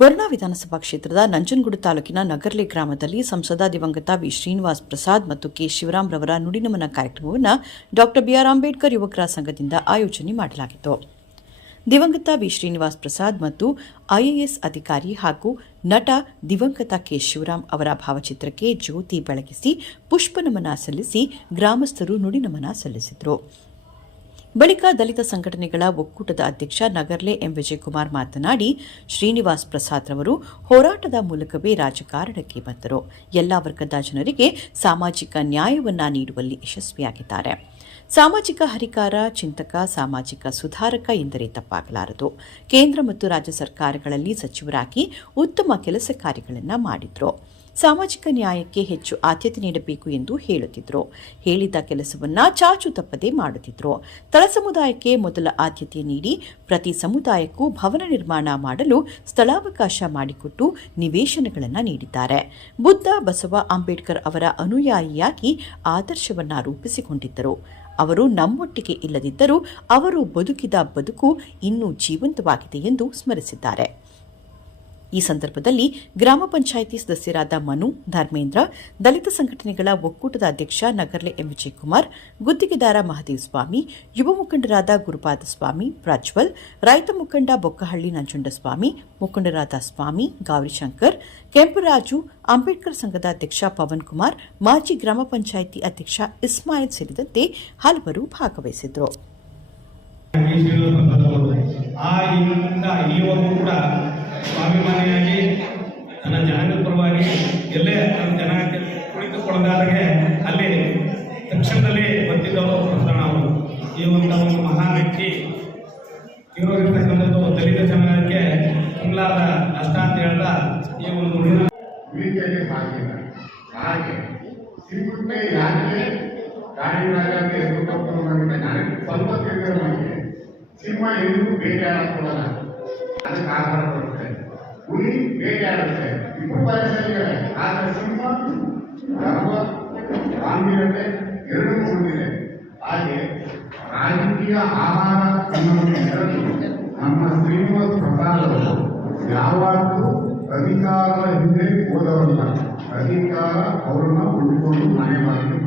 ವರುಣಾ ವಿಧಾನಸಭಾ ಕ್ಷೇತ್ರದ ನಂಜನಗೂಡು ತಾಲೂಕಿನ ನಗರ್ಲೆ ಗ್ರಾಮದಲ್ಲಿ ಸಂಸದ ದಿವಂಗತ ವಿ. ಶ್ರೀನಿವಾಸ್ ಪ್ರಸಾದ್ ಮತ್ತು ಕೆ. ಶಿವರಾಮ್ ರವರ ನುಡಿನಮನ ಕಾರ್ಯಕ್ರಮವನ್ನು ಡಾಕ್ಟರ್ ಬಿಆರ್ ಅಂಬೇಡ್ಕರ್ ಯುವಕರ ಸಂಘದಿಂದ ಆಯೋಜನೆ ಮಾಡಲಾಗಿತ್ತು. ದಿವಂಗತ ವಿ. ಶ್ರೀನಿವಾಸ್ ಪ್ರಸಾದ್ ಮತ್ತು ಐಎಎಸ್ ಅಧಿಕಾರಿ ಹಾಗೂ ನಟ ದಿವಂಗತ ಕೆ. ಶಿವರಾಮ್ ಅವರ ಭಾವಚಿತ್ರಕ್ಕೆ ಜ್ಯೋತಿ ಬೆಳಗಿಸಿ ಪುಷ್ಪನಮನ ಸಲ್ಲಿಸಿ ಗ್ರಾಮಸ್ಥರು ನುಡಿನಮನ ಸಲ್ಲಿಸಿದರು. ಬಳಿಕ ದಲಿತ ಸಂಘಟನೆಗಳ ಒಕ್ಕೂಟದ ಅಧ್ಯಕ್ಷ ನಗರ್ಲೆ ಎಂ ವಿಜಯಕುಮಾರ್ ಮಾತನಾಡಿ, ಶ್ರೀನಿವಾಸ್ ಪ್ರಸಾದ್ ರವರು ಹೋರಾಟದ ಮೂಲಕವೇ ರಾಜಕಾರಣಕ್ಕೆ ಬಂದರು. ಎಲ್ಲ ವರ್ಗದ ಜನರಿಗೆ ಸಾಮಾಜಿಕ ನ್ಯಾಯವನ್ನ ನೀಡುವಲ್ಲಿ ಯಶಸ್ವಿಯಾಗಿದ್ದಾರೆ. ಸಾಮಾಜಿಕ ಹರಿಕಾರ, ಚಿಂತಕ, ಸಾಮಾಜಿಕ ಸುಧಾರಕ ಎಂದರೆ ತಪ್ಪಾಗಲಾರದು. ಕೇಂದ್ರ ಮತ್ತು ರಾಜ್ಯ ಸರ್ಕಾರಗಳಲ್ಲಿ ಸಚಿವರಾಗಿ ಉತ್ತಮ ಕೆಲಸ ಕಾರ್ಯಗಳನ್ನು ಮಾಡಿದ್ರು. ಸಾಮಾಜಿಕ ನ್ಯಾಯಕ್ಕೆ ಹೆಚ್ಚು ಆದ್ಯತೆ ನೀಡಬೇಕು ಎಂದು ಹೇಳುತ್ತಿದ್ರು. ಹೇಳಿದ ಕೆಲಸವನ್ನ ಚಾಚು ತಪ್ಪದೆ ಮಾಡುತ್ತಿದ್ರು. ತಳ ಸಮುದಾಯಕ್ಕೆ ಮೊದಲ ಆದ್ಯತೆ ನೀಡಿ ಪ್ರತಿ ಸಮುದಾಯಕ್ಕೂ ಭವನ ನಿರ್ಮಾಣ ಮಾಡಲು ಸ್ಥಳಾವಕಾಶ ಮಾಡಿಕೊಟ್ಟು ನಿವೇಶನಗಳನ್ನು ನೀಡಿದ್ದಾರೆ. ಬುದ್ಧ ಬಸವ ಅಂಬೇಡ್ಕರ್ ಅವರ ಅನುಯಾಯಿಯಾಗಿ ಆದರ್ಶವನ್ನ ರೂಪಿಸಿಕೊಂಡಿದ್ದರು. ಅವರು ನಮ್ಮೊಟ್ಟಿಗೆ ಇಲ್ಲದಿದ್ದರೂ ಅವರು ಬದುಕಿದ ಬದುಕು ಇನ್ನೂ ಜೀವಂತವಾಗಿದೆ ಎಂದು ಸ್ಮರಿಸಿದ್ದಾರೆ. ಈ ಸಂದರ್ಭದಲ್ಲಿ ಗ್ರಾಮ ಪಂಚಾಯಿತಿ ಸದಸ್ಯರಾದ ಮನು, ಧರ್ಮೇಂದ್ರ, ದಲಿತ ಸಂಘಟನೆಗಳ ಒಕ್ಕೂಟದ ಅಧ್ಯಕ್ಷ ನಗರ್ಲೆ ಎಂ. ವಿಜಯಕುಮಾರ್, ಗುತ್ತಿಗೆದಾರ ಮಹದೇವ್ ಸ್ವಾಮಿ, ಯುವ ಮುಖಂಡರಾದ ಗುರುಪಾದ ಸ್ವಾಮಿ, ಪ್ರಜ್ವಲ್, ರೈತ ಮುಖಂಡ ಬೊಕ್ಕಹಳ್ಳಿ ನಂಜುಂಡಸ್ವಾಮಿ, ಮುಖಂಡರಾದ ಸ್ವಾಮಿ ಗೌರಿಶಂಕರ್ ಕೆಂಪರಾಜು ಅಂಬೇಡ್ಕರ್ ಸಂಘದ ಅಧ್ಯಕ್ಷ ಪವನ್ ಕುಮಾರ್, ಮಾಜಿ ಗ್ರಾಮ ಪಂಚಾಯಿತಿ ಅಧ್ಯಕ್ಷ ಇಸ್ಮಾಯಿಲ್ ಸೇರಿದಂತೆ ಹಲವರು ಭಾಗವಹಿಸಿದರು. ಆ ಕೂಡ ಸ್ವಾಭಿಮಾನಿಯಾಗಿ ನನ್ನ ಜನಗಳ ಪರವಾಗಿ ಎಲ್ಲೇ ನನ್ನ ಜನಾಂಗಕ್ಕೆ ಕುಳಿತುಕೊಳ್ಳದಾಗೆ ಅಲ್ಲಿ ತಕ್ಷಣದಲ್ಲಿ ಬಂದಿದ್ದವರು ಪ್ರಸರಣ ಅವರು. ಈ ಒಂದು ಒಂದು ಮಹಾನ್ ವ್ಯಕ್ತಿ ಇರೋದಿರ್ತಕ್ಕಂಥದ್ದು ದಲಿತ ಜನಾಂಗಕ್ಕೆ ತುಂಬಲಾದ ನಷ್ಟ ಅಂತ ಹೇಳ್ತಾ ಈ ಒಂದು ಪ್ರೀತಿಯಲ್ಲಿ ಸಾಗಿಲ್ಲ ಹಾಗೆ ಸಿಗುತ್ತೆ ಯಾಕೆ ನನಗೆ ಸ್ವಲ್ಪ ತಿಳಿದ ನನಗೆ ಸಿಂಹ ಎಂದು ಬೇಟೆಯಾಡಕ್ಕೊಡಲ್ಲ ಅದಕ್ಕೆ ಹುಲಿ ಬೇಟೆಯಾಡುತ್ತೆ ಆ ಸಿಂಹ ಗರ್ವ ಗಾಂಭೀರ್ಯತೆ ಹಾಗೆ ಆಹಾರ ಅನ್ನೋದು ನಮ್ಮ ಶ್ರೀನಿವಾಸ ಪ್ರಸಾದ್ ಯಾವಾಗಲೂ ಅಧಿಕಾರದ ಹಿಂದೆ ಹೋದವರಲ್ಲ. ಅಧಿಕಾರ ಅವರನ್ನು ಉಳಿದುಕೊಂಡು ಮನೆ ಬಾಗಿಲು